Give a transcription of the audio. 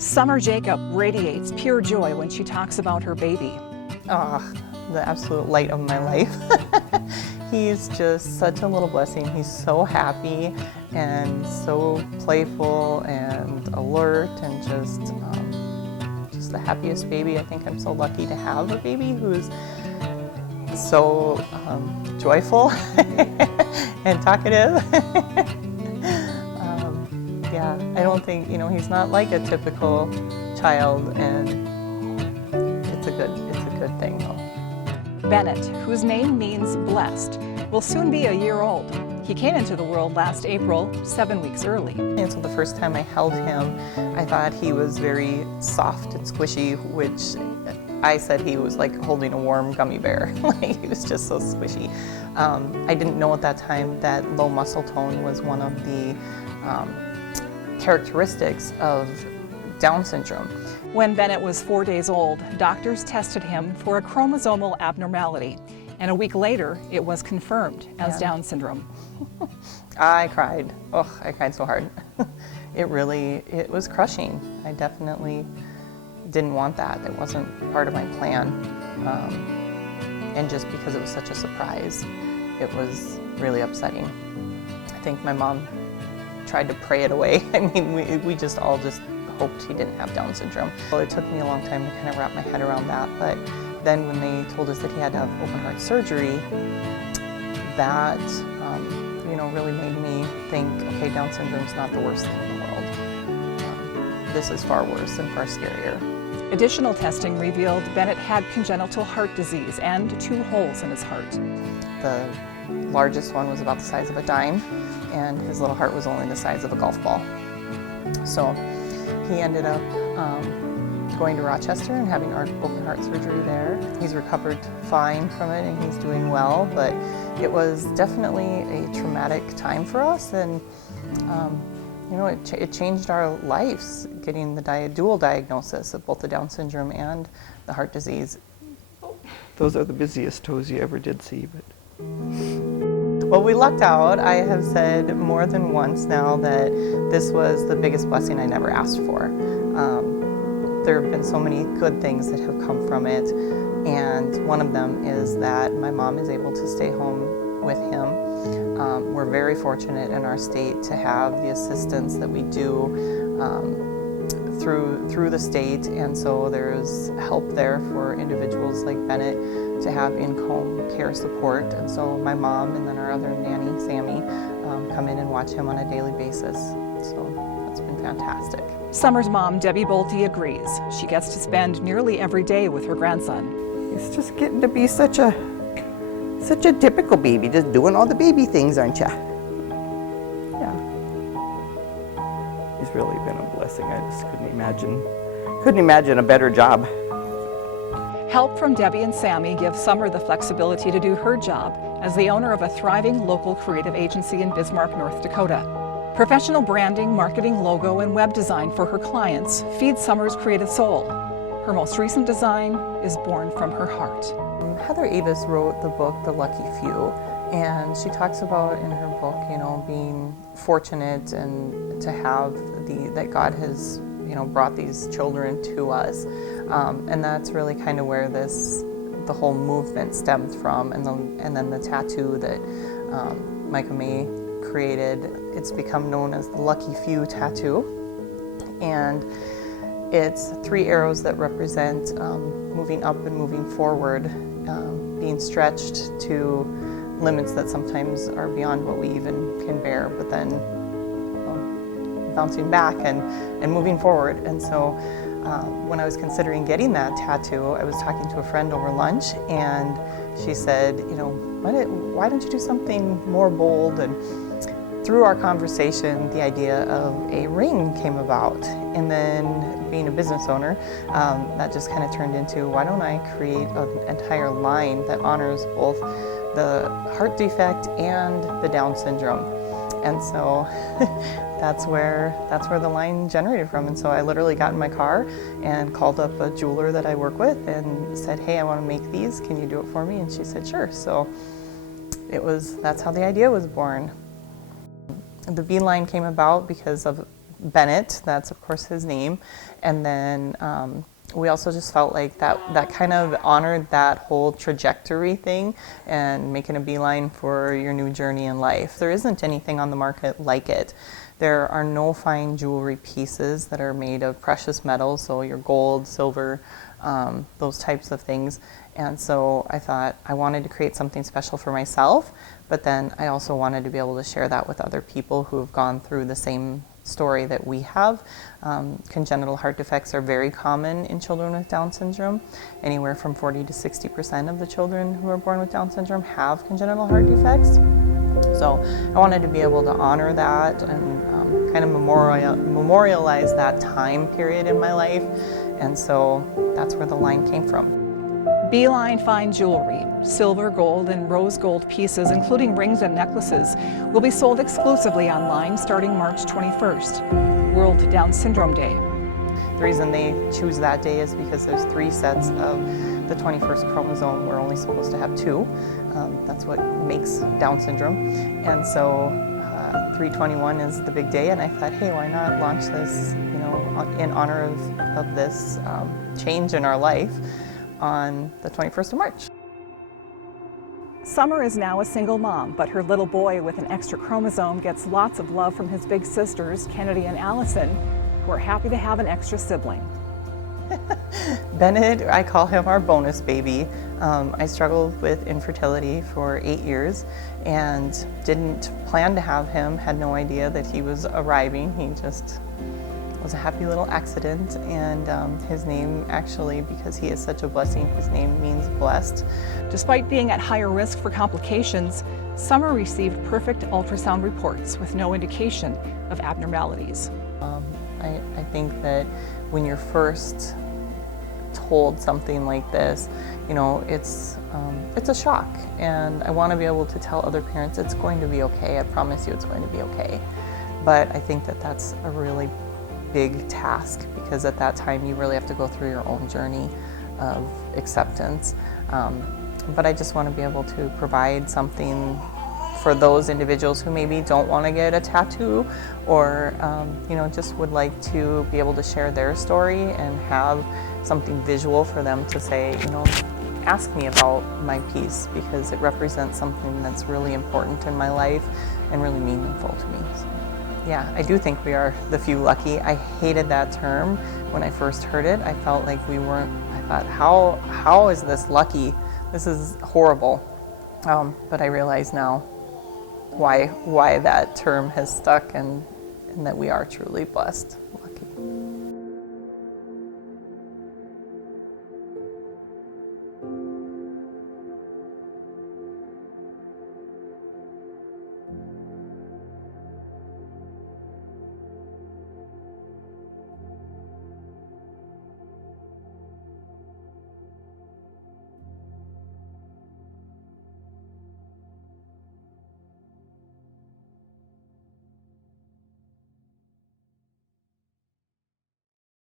Sommer Jacob radiates pure joy when she talks about her baby. Ah, the absolute light of my life. He's just such a little blessing. He's so happy and so playful and alert and just the happiest baby. I think I'm so lucky to have a baby who's so joyful and talkative. Yeah, I don't think, he's not like a typical child, and it's a good thing though. Bennett, whose name means blessed, will soon be a year old. He came into the world last April, 7 weeks early. And so the first time I held him, I thought he was very soft and squishy, which I said he was like holding a warm gummy bear. Like, he was just so squishy. I didn't know at that time that low muscle tone was one of the characteristics of Down syndrome. When Bennett was 4 days old, doctors tested him for a chromosomal abnormality, and a week later, it was confirmed as Down syndrome. I cried. Oh, I cried so hard. It was crushing. I definitely didn't want that. It wasn't part of my plan. And just because it was such a surprise, it was really upsetting. I think my mom tried to pray it away. I mean, we just all hoped he didn't have Down syndrome. Well, it took me a long time to kind of wrap my head around that, but then when they told us that he had to have open heart surgery, that really made me think, okay, Down syndrome's not the worst thing in the world. This is far worse and far scarier. Additional testing revealed Bennett had congenital heart disease and 2 holes in his heart. The largest one was about the size of a dime, and his little heart was only the size of a golf ball. So he ended up going to Rochester and having open heart surgery there. He's recovered fine from it and he's doing well, but it was definitely a traumatic time for us, and it changed our lives, getting the dual diagnosis of both the Down syndrome and the heart disease. Those are the busiest toes you ever did see, but... Well, we lucked out. I have said more than once now that this was the biggest blessing I never asked for. There have been so many good things that have come from it, and one of them is that my mom is able to stay home with him. We're very fortunate in our state to have the assistance that we do through the state, and so there's help there for individuals like Bennett to have in-home care support. And so my mom and then our other nanny, Sammy, come in and watch him on a daily basis. So it's been fantastic. Sommer's mom, Debbie Bolte, agrees. She gets to spend nearly every day with her grandson. It's just getting to be such a typical baby, just doing all the baby things, aren't you? Yeah. He's really been a blessing. I just couldn't imagine a better job. Help from Debbie and Sammy gives Sommer the flexibility to do her job as the owner of a thriving local creative agency in Bismarck, North Dakota. Professional branding, marketing, logo, and web design for her clients feeds Sommer's creative soul. Her most recent design is born from her heart. Heather Avis wrote the book, The Lucky Few, and she talks about in her book, being fortunate and to have that God has, brought these children to us. And that's really kind of where the whole movement stemmed from, and then the tattoo that Micah May created. It's become known as the Lucky Few tattoo, and it's 3 arrows that represent moving up and moving forward, being stretched to limits that sometimes are beyond what we even can bear, but then bouncing back and moving forward. And so when I was considering getting that tattoo, I was talking to a friend over lunch, and she said, why don't you do something more bold? And through our conversation, the idea of a ring came about. And then being a business owner, that just kind of turned into, why don't I create an entire line that honors both the heart defect and the Down syndrome? And so that's where the line generated from. And so I literally got in my car and called up a jeweler that I work with and said, hey, I want to make these. Can you do it for me? And she said, sure. So that's how the idea was born. The V line came about because of Bennett, that's of course his name. And then we also just felt like that kind of honored that whole trajectory thing and making a beeline for your new journey in life. There isn't anything on the market like it. There are no fine jewelry pieces that are made of precious metals, so your gold, silver, those types of things. And so I thought I wanted to create something special for myself, but then I also wanted to be able to share that with other people who have gone through the same story that we have. Congenital heart defects are very common in children with Down syndrome. Anywhere from 40 to 60% of the children who are born with Down syndrome have congenital heart defects. So I wanted to be able to honor that and kind of memorialize that time period in my life. And so that's where the line came from. Beeline Fine Jewelry, silver, gold, and rose gold pieces, including rings and necklaces, will be sold exclusively online starting March 21st, World Down Syndrome Day. The reason they choose that day is because there's 3 sets of the 21st chromosome. We're only supposed to have 2. That's what makes Down syndrome. And so 321 is the big day, and I thought, hey, why not launch this, in honor of this change in our life on the 21st of March. Sommer is now a single mom, but her little boy with an extra chromosome gets lots of love from his big sisters, Kennedy and Allison, who are happy to have an extra sibling. Bennett, I call him our bonus baby. I struggled with infertility for 8 years and didn't plan to have him, had no idea that he was arriving. He just was a happy little accident, and his name actually, because he is such a blessing, his name means blessed. Despite being at higher risk for complications, Sommer received perfect ultrasound reports with no indication of abnormalities. I think that when you're first told something like this, it's a shock, and I want to be able to tell other parents it's going to be okay. I promise you it's going to be okay. But I think that that's a really big task, because at that time you really have to go through your own journey of acceptance. But I just want to be able to provide something for those individuals who maybe don't want to get a tattoo, or just would like to be able to share their story and have something visual for them to say, ask me about my piece, because it represents something that's really important in my life and really meaningful to me. So, yeah, I do think we are the few lucky. I hated that term when I first heard it. I felt like we weren't. I thought, how is this lucky? This is horrible. But I realize now why that term has stuck, and that we are truly blessed.